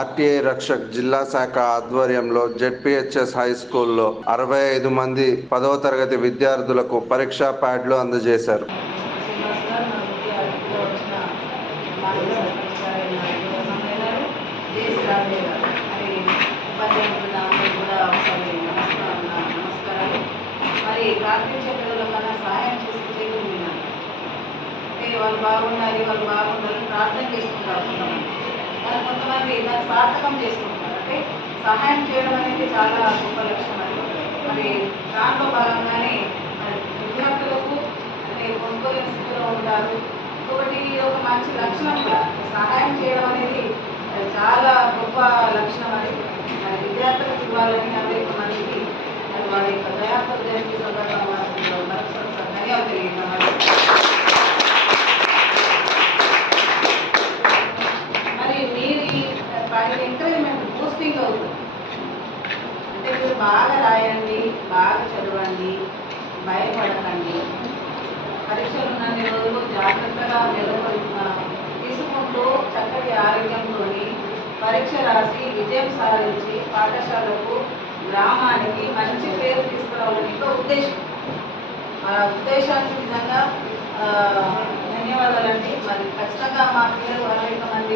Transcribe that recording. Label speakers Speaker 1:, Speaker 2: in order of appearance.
Speaker 1: RTI Rakshak జిల్లా శాఖ ఆధ్వర్యంలో జెడ్పీహెచ్ఎస్ హై స్కూల్లో అరవై ఐదు మంది పదవ తరగతి విద్యార్థులకు పరీక్షా ప్యాడ్లు అందజేశారు. వాళ్ళు బాగున్నారు వాళ్ళు బాగుండాలని ప్రార్థన చేసుకుంటారు కొంతమంది కానీ కొంతమంది దాన్ని సార్థకం చేసుకుంటున్నారు. అంటే సహాయం చేయడం అనేది చాలా గొప్ప
Speaker 2: లక్ష్యం అది. మరి దాంట్లో భాగంగానే విద్యార్థులకు అంటే కొనుక్కోలేని స్థితిలో ఉంటారు. ఇంకొకటి ఒక మంచి లక్షణం కూడా సహాయం చేయడం అనేది చాలా గొప్ప లక్షణం అది. విద్యార్థులకు ఇవ్వాలని అనేక మందికి వారి యొక్క దయాత్మ జయంతి సందర్భంగా ధన్యవాదాలు ఎంకరేజ్మెంట్ బూస్టింగ్ అవుతుంది. అంటే మీరు బాగా రాయండి బాగా చదవండి భయపడకండి. పరీక్షలు ఉన్నన్ని రోజులు జాగ్రత్తగా నిలబడి తీసుకుంటూ చక్కటి ఆరోగ్యంతో పరీక్ష రాసి విజయం సాధించి పాఠశాలకు గ్రామానికి మంచి పేరు తీసుకురావాలని ఉద్దేశం. ఆ ఉద్దేశానికి విధంగా ధన్యవాదాలండి. మరి ఖచ్చితంగా మా పిల్లలు అరవై మంది